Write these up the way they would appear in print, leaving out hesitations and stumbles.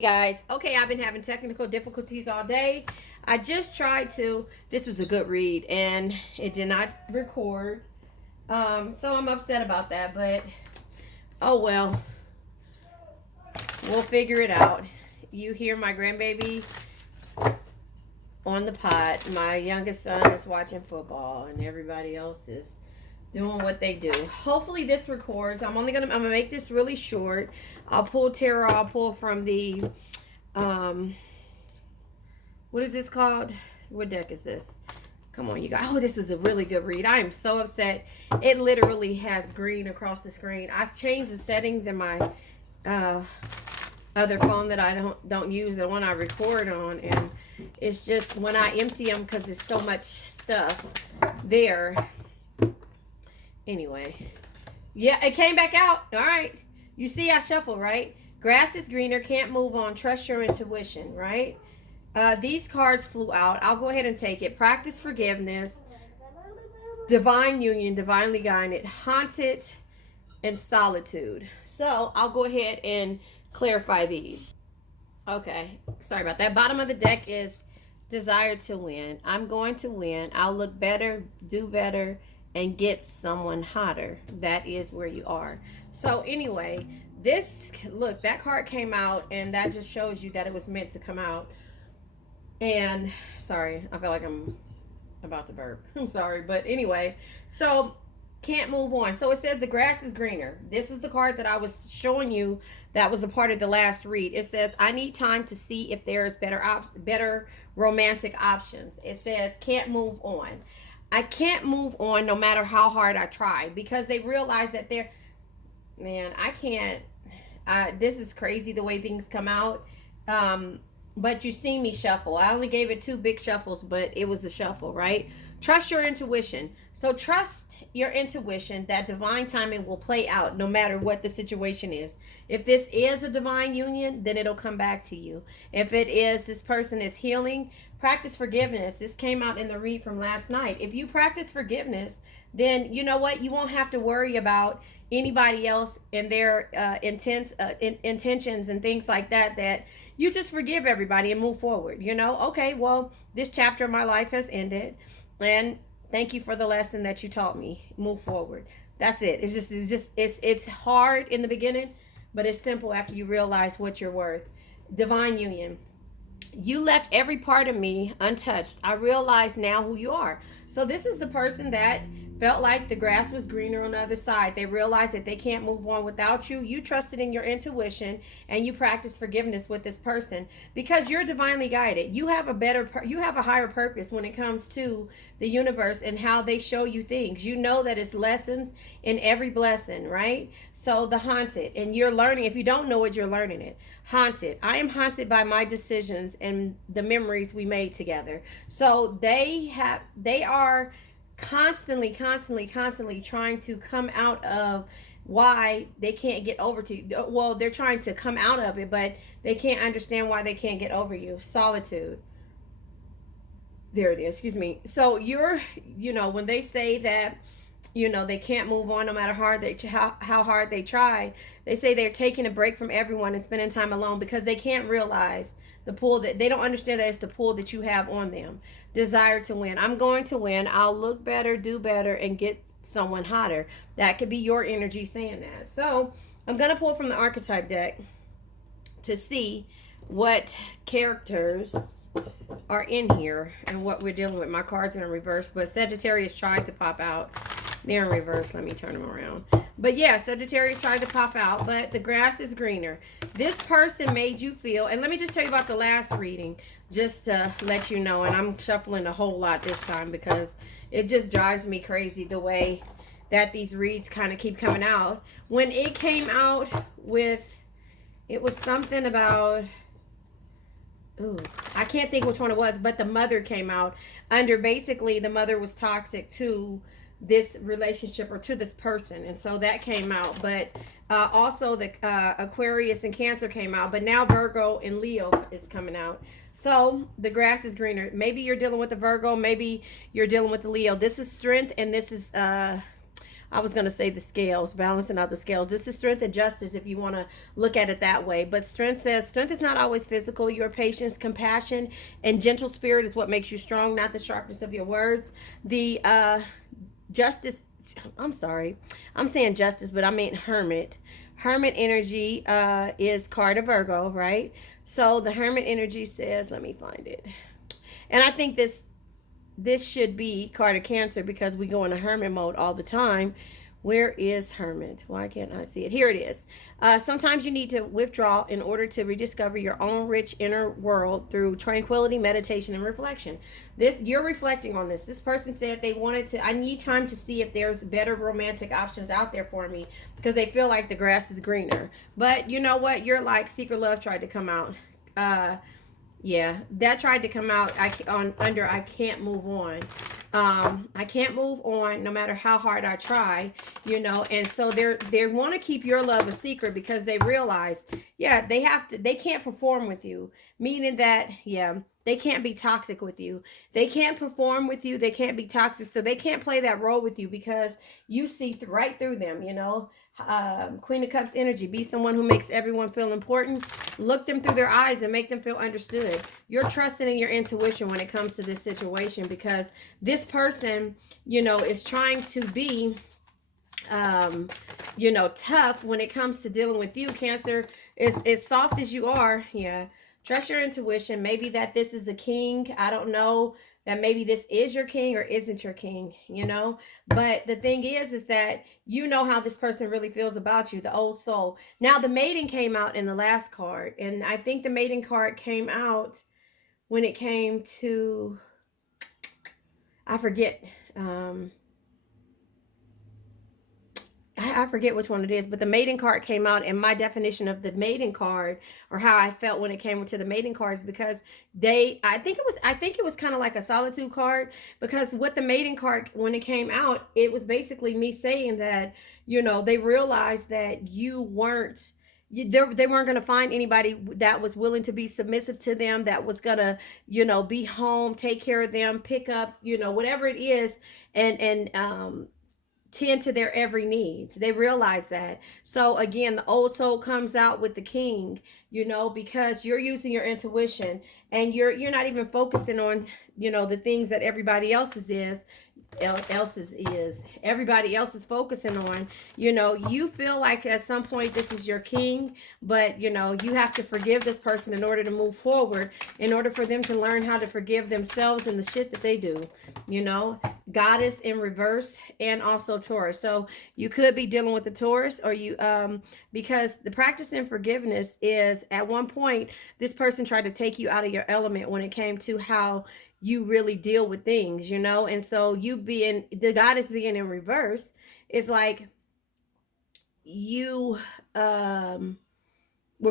Guys, okay, I've been having technical difficulties all day. I just tried to, this was a good read and it did not record. So I'm upset about that, but oh well, we'll figure it out. You hear my grandbaby on the pot. My youngest son is watching football and everybody else is doing what they do. Hopefully this records. I'm gonna make this really short. I'll pull tarot. I'll pull from the what is this called? What deck is this? Come on, you guys. Oh, this was a really good read. I am so upset. It literally has green across the screen. I changed the settings in my other phone that I don't use, the one I record on, and it's just when I empty them because there's so much stuff there. Anyway, yeah, it came back out. All right. You see, I shuffle, right? Grass is greener, can't move on, trust your intuition, right? These cards flew out. I'll go ahead and take it. Practice forgiveness, divine union, divinely guided, haunted, and solitude. So I'll go ahead and clarify these. Okay, sorry about that. Bottom of the deck is desire to win. I'm going to win. I'll look better, do better, and get someone hotter. That is where you are. So anyway, look, that card came out and that just shows you that it was meant to come out. And sorry, I feel like I'm about to burp. I'm sorry, but anyway, so can't move on. So it says the grass is greener. This is the card that I was showing you that was a part of the last read. It says I need time to see if there's better romantic options. It says can't move on. I can't move on no matter how hard I try, because they realize that I can't. This is crazy the way things come out. But you see me shuffle. I only gave it 2 big shuffles, but it was a shuffle, right? Trust your intuition. So trust your intuition that divine timing will play out no matter what the situation is. If this is a divine union, then it'll come back to you. If it is this person is healing, practice forgiveness. This came out in the read from last night. If you practice forgiveness, then you know what? You won't have to worry about anybody else and their intentions and things like that, that you just forgive everybody and move forward. Okay, well, this chapter of my life has ended, and thank you for the lesson that you taught me. Move forward. That's it. It's hard in the beginning, but it's simple after you realize what you're worth. Divine union. You left every part of me untouched. I realize now who you are. So this is the person that felt like the grass was greener on the other side. They realized that they can't move on without you. You trusted in your intuition and you practiced forgiveness with this person because you're divinely guided. You have a higher purpose when it comes to the universe and how they show you things. You know that it's lessons in every blessing, right? So the haunted, and you're learning. If you don't know it, you're learning it. Haunted. I am haunted by my decisions and the memories we made together. So they are constantly trying to come out of why they can't get over to you. Well, they're trying to come out of it, but they can't understand why they can't get over you. Solitude. There it is. Excuse me. So when they say that, they can't move on no matter how hard they try, they say they're taking a break from everyone and spending time alone because they can't realize the pull that they don't understand, that it's the pull that you have on them. Desire to win. I'm going to win. I'll look better, do better, and get someone hotter. That could be your energy saying that. So I'm going to pull from the archetype deck to see what characters are in here and what we're dealing with. My cards are in reverse, but Sagittarius tried to pop out. They're in reverse. Let me turn them around. But yeah, Sagittarius tried to pop out, but the grass is greener. This person made you feel, and let me just tell you about the last reading, just to let you know, and I'm shuffling a whole lot this time because it just drives me crazy the way that these reads kind of keep coming out. When it came out it was something about, I can't think which one it was, but the mother came out under, basically the mother was toxic to this relationship or to this person, and so that came out. But also the Aquarius and Cancer came out, but now Virgo and Leo is coming out. So the grass is greener. Maybe you're dealing with the Virgo, maybe you're dealing with the Leo. This is strength, and this is I was going to say the scales, balancing out the scales. This is strength and justice if you want to look at it that way. But strength says strength is not always physical. Your patience, compassion, and gentle spirit is what makes you strong, not the sharpness of your words. The justice, I'm sorry, I'm saying justice, but I meant hermit. Hermit energy is card of Virgo, right? So the hermit energy says, let me find it. And I think this should be card of Cancer because we go into hermit mode all the time. Where is hermit? Why can't I see it? Here it is. Sometimes you need to withdraw in order to rediscover your own rich inner world through tranquility, meditation, and reflection. You're reflecting on this. This person said they wanted to, I need time to see if there's better romantic options out there for me because they feel like the grass is greener. But you know what? You're like Secret Love tried to come out. Yeah, that tried to come out under I can't move on. I can't move on no matter how hard I try, and so they want to keep your love a secret because they realize, yeah, they can't perform with you, meaning that, yeah, they can't be toxic with you. They can't perform with you. They can't be toxic. So they can't play that role with you because you see right through them, Queen of Cups energy. Be someone who makes everyone feel important. Look them through their eyes and make them feel understood. You're trusting in your intuition when it comes to this situation because this person, is trying to be, tough when it comes to dealing with you. Cancer is as soft as you are. Yeah. Trust your intuition. Maybe that this is a king. I don't know. That maybe this is your king or isn't your king, But the thing is that you know how this person really feels about you, the old soul. Now, the maiden came out in the last card. And I think the maiden card came out when it came to, I forget. I forget which one it is, but the maiden card came out, and my definition of the maiden card, or how I felt when it came to the maiden cards, because I think it was kind of like a solitude card, because with the maiden card, when it came out, it was basically me saying that, they realized that they weren't going to find anybody that was willing to be submissive to them, that was going to, be home, take care of them, pick up, whatever it is, and tend to their every needs. They realize that. So again, the old soul comes out with the king, because you're using your intuition and you're not even focusing on, the things that everybody else's is. Everybody else is focusing on, you feel like at some point this is your king, but you have to forgive this person in order to move forward, in order for them to learn how to forgive themselves and the shit that they do. Goddess in reverse, and also Taurus. So you could be dealing with the Taurus, or you because the practice in forgiveness is, at one point this person tried to take you out of your element when it came to how you really deal with things, and so the goddess being in reverse is like you were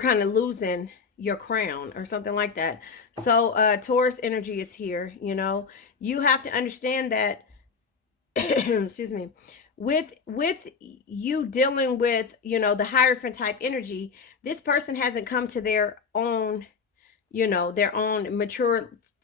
kind of losing your crown or something like that. So Taurus energy is here. You have to understand that excuse me, with you dealing with the Hierophant type energy, this person hasn't come to their own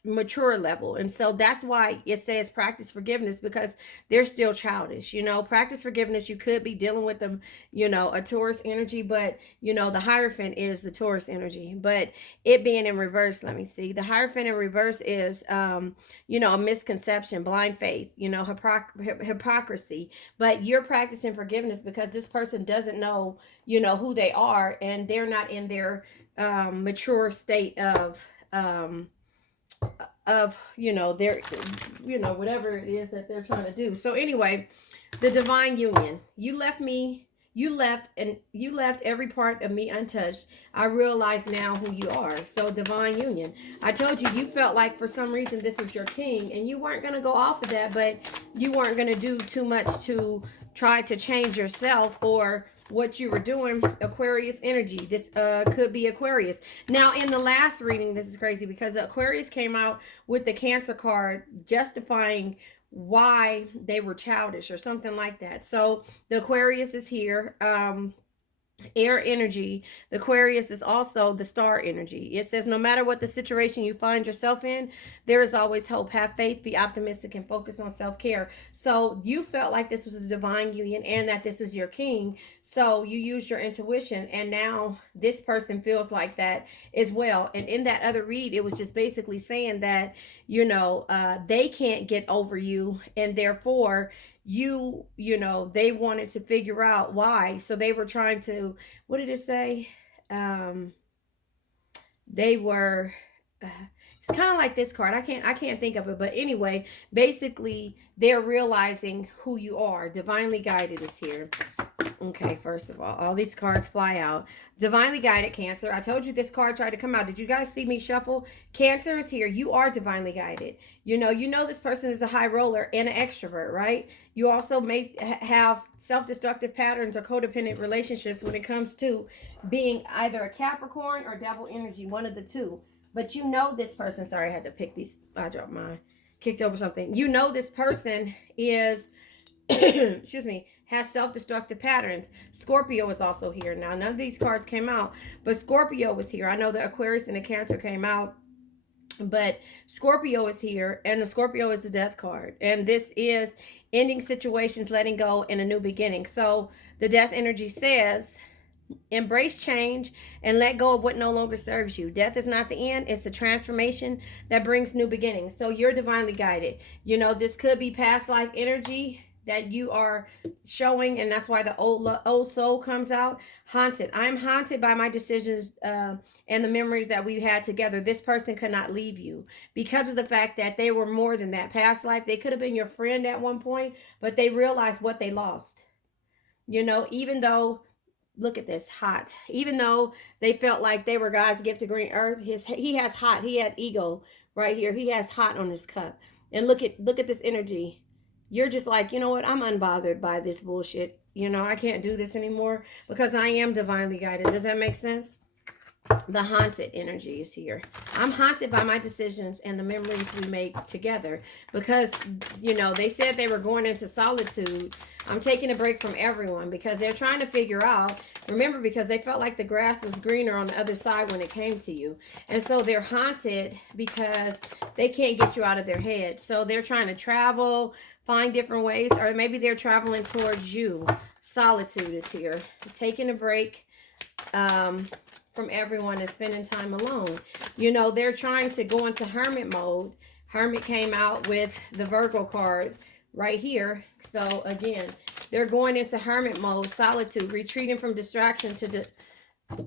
mature level. And so that's why it says practice forgiveness, because they're still childish. Practice forgiveness. You could be dealing with them, a Taurus energy, but the Hierophant is the Taurus energy. But it being in reverse, let me see, the Hierophant in reverse is a misconception, blind faith, hypocrisy. But you're practicing forgiveness because this person doesn't know who they are, and they're not in their mature state of their whatever it is that they're trying to do. So anyway, the divine union. You left every part of me untouched. I realize now who you are. So divine union. I told you felt like for some reason this was your king, and you weren't going to go off of that, but you weren't going to do too much to try to change yourself or what you were doing. Aquarius energy. This could be Aquarius. Now, in the last reading, this is crazy because Aquarius came out with the Cancer card justifying why they were childish or something like that. So the Aquarius is here. air energy. The Aquarius is also the star energy. It says no matter what the situation you find yourself in, there is always hope. Have faith, be optimistic, and focus on self-care. So you felt like this was a divine union and that this was your king. So you used your intuition, and now this person feels like that as well. And in that other read, it was just basically saying that, they can't get over you, and therefore they wanted to figure out why. So they were trying to, what did it say? They were it's kind of like this card. I can't think of it, but anyway, basically they're realizing who you are. Divinely guided is here. Okay, first of all these cards fly out. Divinely guided, Cancer. I told you this card tried to come out. Did you guys see me shuffle? Cancer is here. You are divinely guided. You know this person is a high roller and an extrovert, right? You also may have self-destructive patterns or codependent relationships when it comes to being either a Capricorn or devil energy, one of the two. But this person, sorry, I had to pick these. I dropped mine, kicked over something. This person is excuse me, has self-destructive patterns. Scorpio is also here. Now, none of these cards came out, but Scorpio was here. I know the Aquarius and the Cancer came out, but Scorpio is here, and the Scorpio is the death card. And this is ending situations, letting go, and a new beginning. So the death energy says, embrace change and let go of what no longer serves you. Death is not the end. It's a transformation that brings new beginnings. So you're divinely guided. This could be past life energy that you are showing, and that's why the old soul comes out. Haunted. I'm haunted by my decisions and the memories that we've had together. This person could not leave you because of the fact that they were more than that. Past life, they could have been your friend at one point, but they realized what they lost. Even though, look at this, hot. Even though they felt like they were God's gift to green earth, he has hot. He had ego right here. He has hot on his cup. And look at this energy. You're just like, you know what? I'm unbothered by this bullshit. I can't do this anymore because I am divinely guided. Does that make sense? The haunted energy is here. I'm haunted by my decisions and the memories we make together because, they said they were going into solitude. I'm taking a break from everyone because they're trying to figure out, remember, because they felt like the grass was greener on the other side when it came to you. And so they're haunted because they can't get you out of their head. So they're trying to travel, find different ways, or maybe they're traveling towards you. Solitude is here. Taking a break from everyone and spending time alone. They're trying to go into hermit mode. Hermit came out with the Virgo card right here. So again, they're going into hermit mode, solitude, retreating from distraction to the...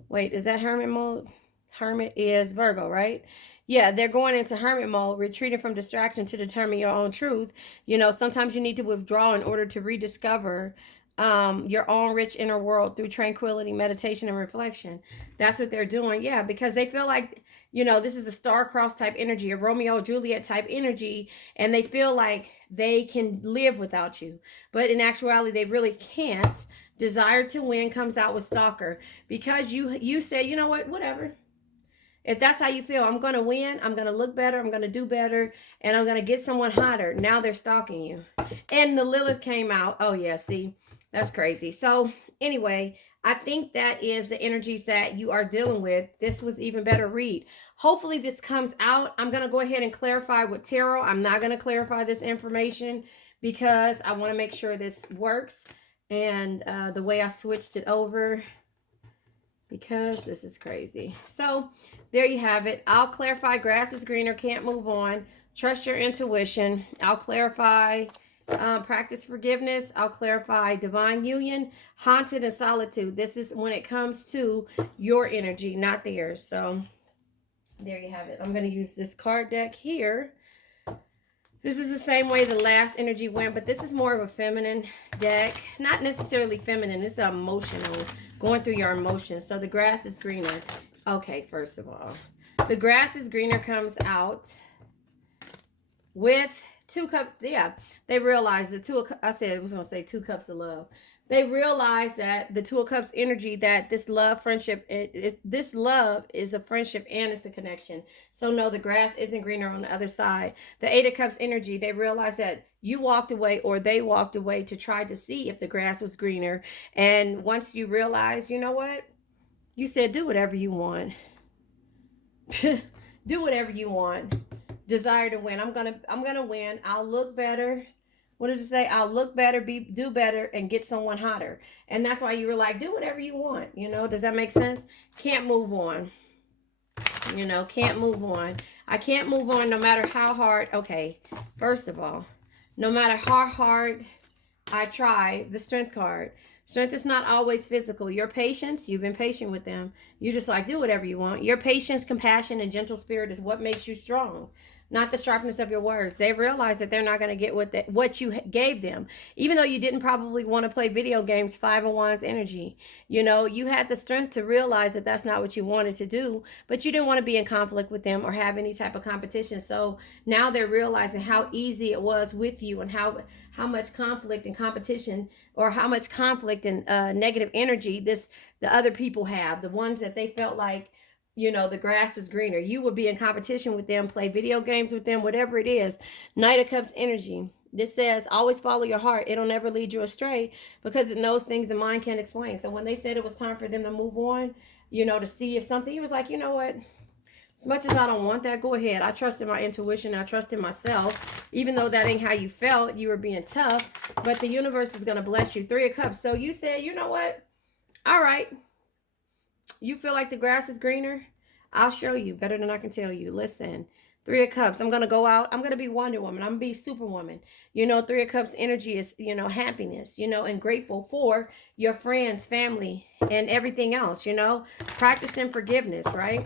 Wait, is that hermit mode? Hermit is Virgo, right? Yeah, they're going into hermit mode, retreating from distraction to determine your own truth. Sometimes you need to withdraw in order to rediscover your own rich inner world through tranquility, meditation, and reflection. That's what they're doing. Yeah, because they feel like, this is a star-crossed type energy, a Romeo Juliet type energy, and they feel like they can live without you. But in actuality, they really can't. Desire to win comes out with stalker because you say, you know what, whatever. If that's how you feel, I'm going to win, I'm going to look better, I'm going to do better, and I'm going to get someone hotter. Now they're stalking you. And the Lilith came out. Oh, yeah, see, that's crazy. So anyway, I think that is the energies that you are dealing with. This was even better read. Hopefully this comes out. I'm going to go ahead and clarify with tarot. I'm not going to clarify this information because I want to make sure this works. And the way I switched it over, because this is crazy. So there you have it. I'll clarify grass is greener, can't move on. Trust your intuition. I'll clarify practice forgiveness. I'll clarify divine union, haunted, and solitude. This is when it comes to your energy, not theirs. So there you have it. I'm going to use this card deck here. This is the same way the last energy went, but this is more of a feminine deck. Not necessarily feminine. It's emotional, going through your emotions. So the grass is greener. Okay, first of all, the grass is greener comes out with 2 cups. Yeah, they realized the two, I said I was going to say 2 cups of love. They realize that the Two of Cups energy, that this love, friendship, this love is a friendship and it's a connection. So no, the grass isn't greener on the other side. The Eight of Cups energy, they realize that you walked away or they walked away to try to see if the grass was greener. And once you realize, you know what? You said, do whatever you want. Do whatever you want. Desire to win. I'm gonna win. I'll look better. What does it say? I'll look better, do better, and get someone hotter. And that's why you were like, do whatever you want. You know, does that make sense? Can't move on. You know, can't move on. I can't move on no matter how hard. Okay, first of all, no matter how hard I try, the strength card. Strength is not always physical. Your patience, you've been patient with them. You just like, do whatever you want. Your patience, compassion, and gentle spirit is what makes you strong, not the sharpness of your words. They realize that they're not going to get what you gave them. Even though you didn't probably want to play video games, Five of Wands energy. You know, you had the strength to realize that that's not what you wanted to do, but you didn't want to be in conflict with them or have any type of competition. So now they're realizing how easy it was with you and how much conflict and competition, or how much conflict and negative energy the other people have, the ones that they felt like, you know, the grass was greener. You would be in competition with them, play video games with them, whatever it is. Knight of Cups energy. This says, always follow your heart. It'll never lead you astray because it knows things the mind can't explain. So when they said it was time for them to move on, you know, to see if something, he was like, you know what? As much as I don't want that, go ahead. I trust in my intuition. I trust in myself. Even though that ain't how you felt, you were being tough. But the universe is going to bless you. Three of Cups. So you said, you know what? All right. You feel like the grass is greener? I'll show you better than I can tell you. Listen. Three of Cups. I'm going to go out. I'm going to be Wonder Woman. I'm going to be Superwoman. You know, Three of Cups energy is, you know, happiness, you know, and grateful for your friends, family, and everything else, you know. Practicing forgiveness, right?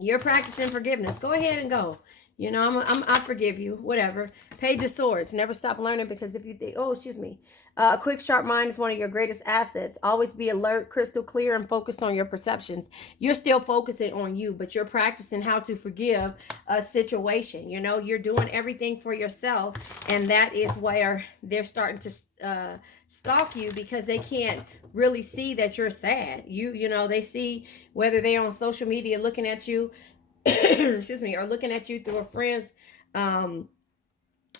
You're practicing forgiveness. Go ahead and go. You know, I forgive you. Whatever. Page of Swords. Never stop learning, because if you think, oh, excuse me. A quick, sharp mind is one of your greatest assets. Always be alert, crystal clear, and focused on your perceptions. You're still focusing on you, but you're practicing how to forgive a situation. You know, you're doing everything for yourself, and that is where they're starting to stalk you, because they can't really see that you're sad. You know, they see whether they're on social media looking at you, excuse me, or looking at you through a friend's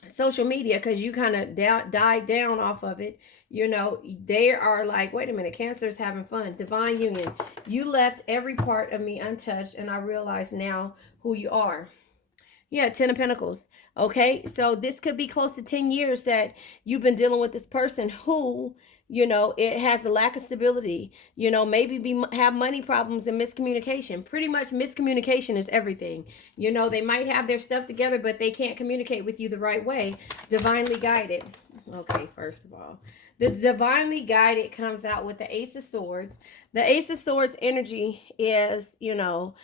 social media, because you kind of died down off of it. You know, they are like, wait a minute, Cancer is having fun. Divine union. You left every part of me untouched, and I realize now who you are. Yeah, Ten of Pentacles. Okay, so this could be close to 10 years that you've been dealing with this person who, you know, it has a lack of stability. You know, maybe have money problems and miscommunication. Pretty much miscommunication is everything. You know, they might have their stuff together, but they can't communicate with you the right way. Divinely guided. Okay, first of all, the divinely guided comes out with the Ace of Swords. The Ace of Swords energy is, you know,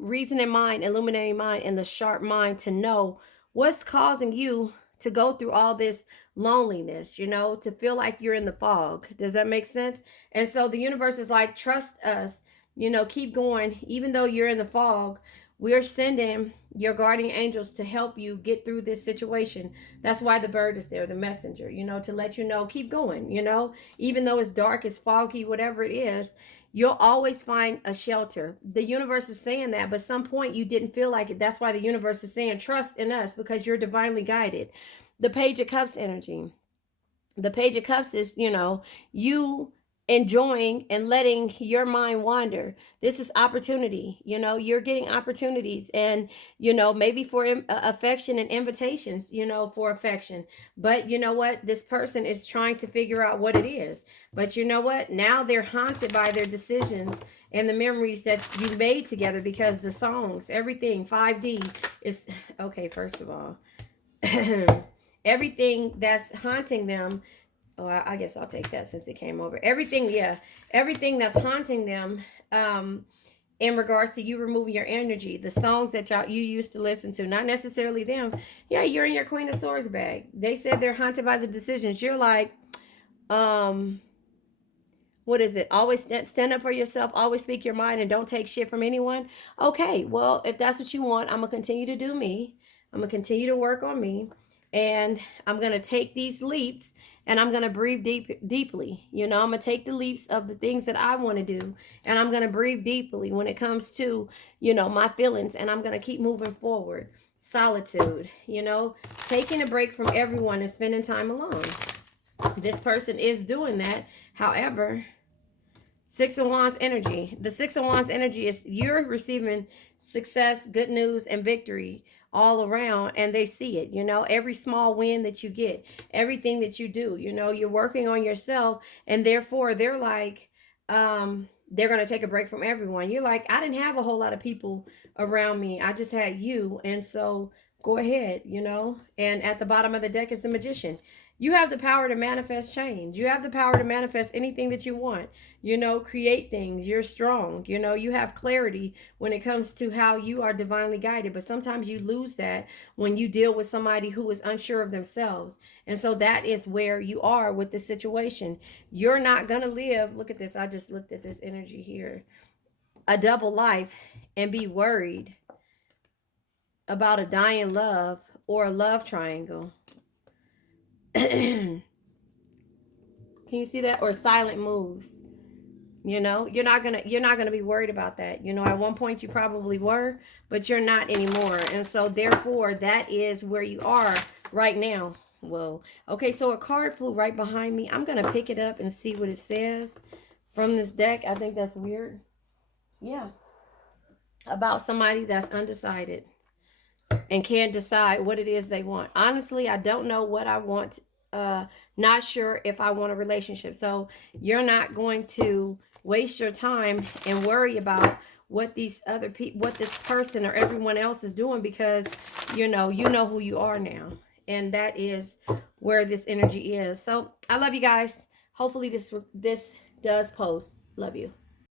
reasoning mind, illuminating mind, and the sharp mind to know what's causing you to go through all this loneliness, you know, to feel like you're in the fog. Does that make sense? And so the universe is like, trust us, you know, keep going. Even though you're in the fog, we're sending your guardian angels to help you get through this situation. That's why the bird is there, the messenger, you know, to let you know, keep going, you know, even though it's dark, it's foggy, whatever it is, you'll always find a shelter. The universe is saying that, but some point you didn't feel like it. That's why the universe is saying, trust in us, because you're divinely guided. The Page of Cups energy. The Page of Cups is, you know, you enjoying and letting your mind wander. This is opportunity. You know, you're getting opportunities, and, you know, maybe for affection and invitations, you know, for affection. But you know what? This person is trying to figure out what it is. But you know what? Now they're haunted by their decisions and the memories that you made together, because the songs, everything, 5D is, okay, first of all, everything that's haunting them. Oh, I guess I'll take that since it came over. Everything, yeah. Everything that's haunting them in regards to you removing your energy. The songs that you used to listen to. Not necessarily them. Yeah, you're in your Queen of Swords bag. They said they're haunted by the decisions. You're like, what is it? Always stand up for yourself. Always speak your mind and don't take shit from anyone. Okay, well, if that's what you want, I'm going to continue to do me. I'm going to continue to work on me. And I'm going to take these leaps and I'm going to breathe deeply. You know, I'm going to take the leaps of the things that I want to do, and I'm going to breathe deeply when it comes to, you know, my feelings, and I'm going to keep moving forward. Solitude, you know, taking a break from everyone and spending time alone. This person is doing that. However, Six of Wands energy. The Six of Wands energy is you're receiving success, good news, and victory all around, and they see it. You know, every small win that you get, everything that you do, you know, you're working on yourself, and therefore they're like, they're gonna take a break from everyone. You're like, I didn't have a whole lot of people around me. I just had you, and so go ahead, you know. And at the bottom of the deck is the Magician. You have the power to manifest change. You have the power to manifest anything that you want. You know, create things. You're strong. You know, you have clarity when it comes to how you are divinely guided. But sometimes you lose that when you deal with somebody who is unsure of themselves. And so that is where you are with this situation. You're not going to live. Look at this. I just looked at this energy here. A double life and be worried about a dying love or a love triangle. Can you see that? Or silent moves. You know, you're not gonna be worried about that. You know, at one point you probably were, but you're not anymore. And so therefore that is where you are right now. Whoa. Okay, so a card flew right behind me. I'm gonna pick it up and see what it says from this deck. I think that's weird. Yeah. About somebody that's undecided and can't decide what it is they want. Honestly, I don't know what I want. Not sure if I want a relationship. So you're not going to waste your time and worry about what these other people, what this person or everyone else is doing, because you know who you are now, and that is where this energy is. So I love you guys. Hopefully this does post. Love you.